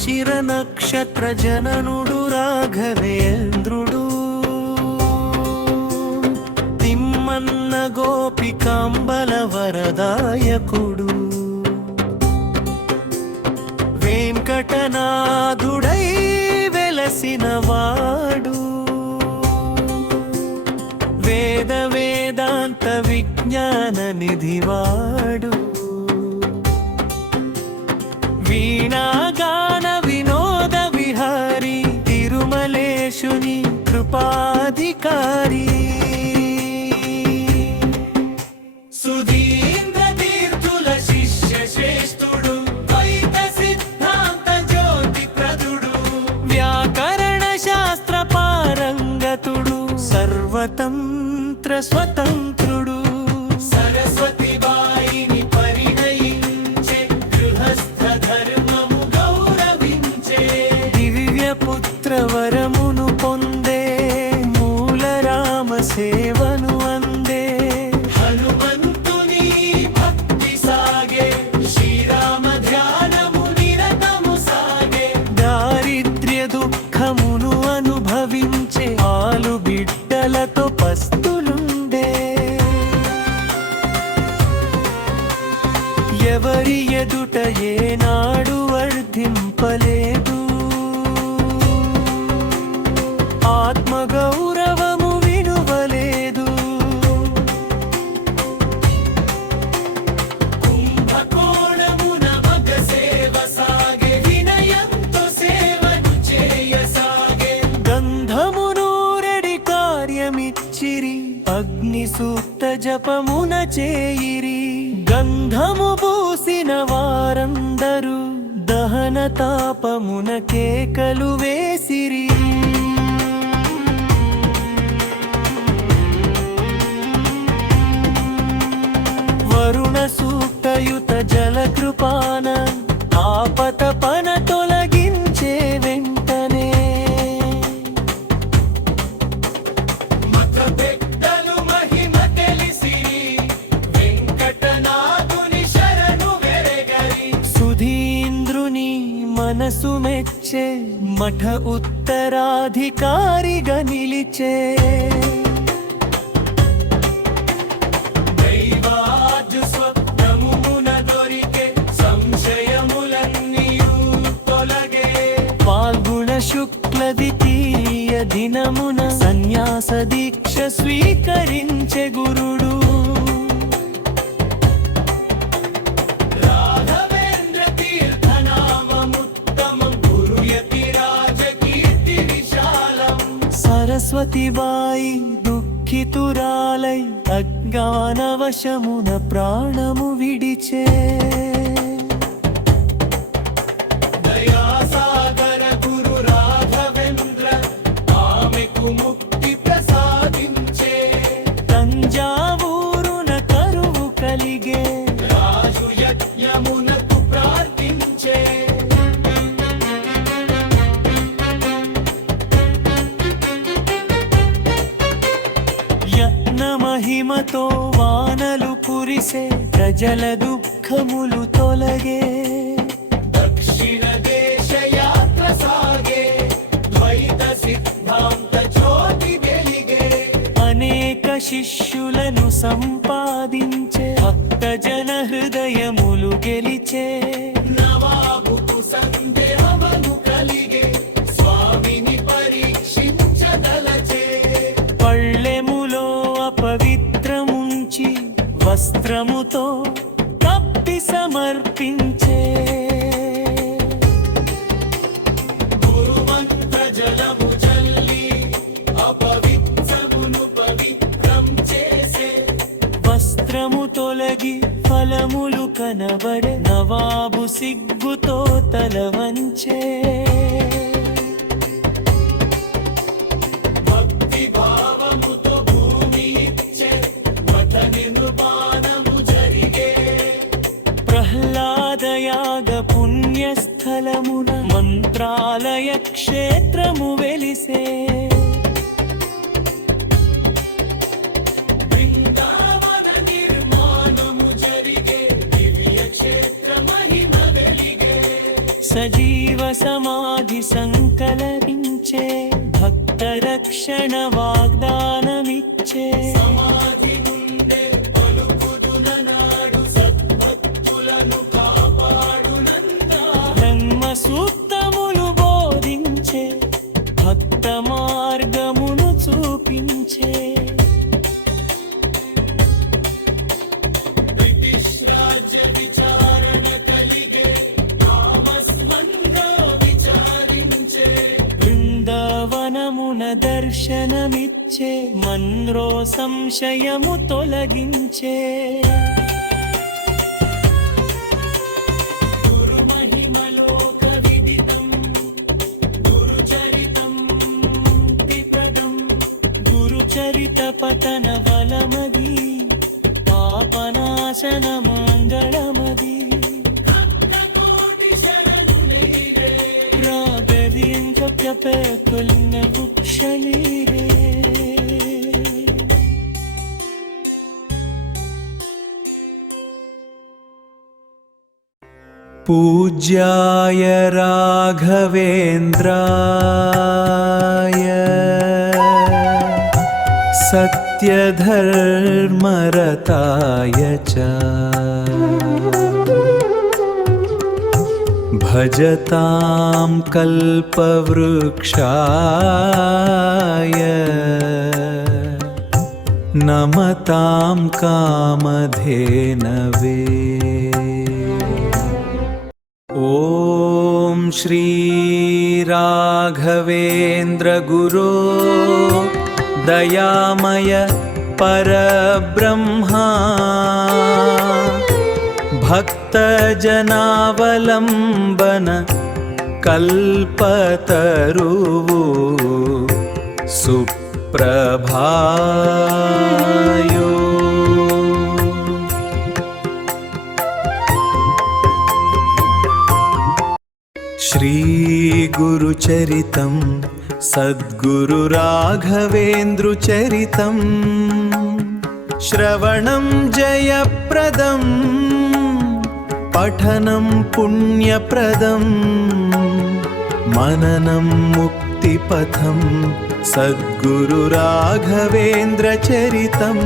మృగశిర నక్షత్ర జననుడు రాఘవేంద్రుడు తిమ్మన్న గోపికాంబల వరదాయకుడు వెంకటనాథుడై వెలసినవాడు వేద వేదాంత విజ్ఞాన నిధివాడు వీణాగాన వినోద విహారీ తిరుమలేశుని కృపాధికారి సుధీంద్ర తీర్థుల శిష్య శ్రేష్ఠుడు ద్వైత సిద్ధాంత జ్యోతి ప్రదుడు వ్యాకరణ శాస్త్ర పారంగతుడు సర్వతంత్ర స్వతంత్రుడు సరస్వతి బాయిని పరిణయించే గృహస్థ ధర్మము గౌరవించే దివ్య పుత్ర వరమును పొందే మూల రామ సేవను అందే హనుమంతుని భక్తి సాగే శ్రీరామ ధ్యానము నిరతము సాగే దారిద్ర్య దుఃఖమును అనుభవించే ఆలు బిడ్డలతో పస్తులుండే ఎవరి ఎదుట ఏనాడు వర్ధింపలేదు ఆత్మగౌరవము వినువలేదు కుంభకోణమున మగ సేవ సాగే వినయంతో సేవను చేయసాగే గంధమునూరెడి కార్యమిచ్చిరి అగ్ని సూక్త జపమున చేయిరి గంధము పూసిన వారందరూ దహన తాపమున కేకలు వేసిరి వరుణ సూక్తయుత జలకృపాన ఆపతపన తొలగించే వెంటనే మతబెట్టలు మహిమ తెలిసిరి వెంకటనాథుని శరణు వెరగరి సుధీంద్రుని మనసు మెచ్చే మఠ ఉత్తరాధికారిగా నిలిచే శుక్ల ద్వితీయ దినమున సన్యాస దీక్ష స్వీకరించే గురుడు రాఘవేంద్ర తీర్థనామముత్తమం గురుయతి రాజకీర్తి విశాలం సరస్వతి బాయి దుఃఖితురాలై అజ్ఞానవశమున ప్రాణము విడిచే ముక్తి ప్రసాదించే తంజావూరున కరువు కలిగే రాజు యజ్ఞమునకు ప్రార్థించే యజ్ఞ మహిమతో వానలు కురిసే ప్రజల దుఃఖములు తొలగే దక్షిణ దేశ యాత్ర సాగే ద్వైత సిద్ధాంత జ్యోతి వెలిగే అనేక శిష్యులను సంపాదించే భక్త జన హృదయములు గెలిచే నవాబుకు సందేహమును కలిగే స్వామిని పరీక్షించదలచే పళ్ళెములో అపవిత్రముంచి వస్త్రముతో కప్పి సమర్పించే జలము జల్లి అపవిత్రమును పవిత్రం చేసే వస్త్రము తొలగి ఫలములు కనబడే నవాబు సిగ్గుతో తల వంచే భక్తి భావముతో భూమి ఇచ్చే మఠ నిర్మాణము జరిగే ప్రహ్లాదయాగ పుణ్యస్థలమున మంత్రాలయ క్షేత్రము వెలిసే బృందావన నిర్మాణము జరిగే దివ్య క్షేత్ర మహిమ వెలిగే సజీవ సమాధి సంకలరించే భక్త రక్షణ వాగ్దానమిచ్చే సమాధి నుండే పలుకుతులనాడు సద్భక్తులను కాపాడునంగా బ్రహ్మ సూక్తములు బోధించే భక్త మార్గమును చూపించే బ్రిటిష్ రాజ్య విచారణ కలిగే థామస్ మన్రో విచారించే బృందావనమున దర్శనమిచ్చే మన్రో సంశయము తొలగించే గురు మహిమలోక విదితం గురు చరితం ముక్తిప్రదం గురు చరిత పతన బలమది పాపనాశన మంగళమది రాగదింక ప్రపకులిన వృక్షలీరే पूज्याय राघवेन्द्राय सत्यधर्मरताय च भजतां कल्पवृक्षाय नमतां कामधेनवे। ॐ श्री राघवेन्द्र गुरो दयामय परब्रह्मा भक्तजनावलम्बन कल्पतरुवो सुप्रभायो। श्रीगुरुचरितं सद्गुरुराघवेन्द्रचरितं श्रवणं जयप्रदं पठनं पुण्यप्रदं मननं मुक्तिपथं सद्गुरुराघवेन्द्रचरितम्।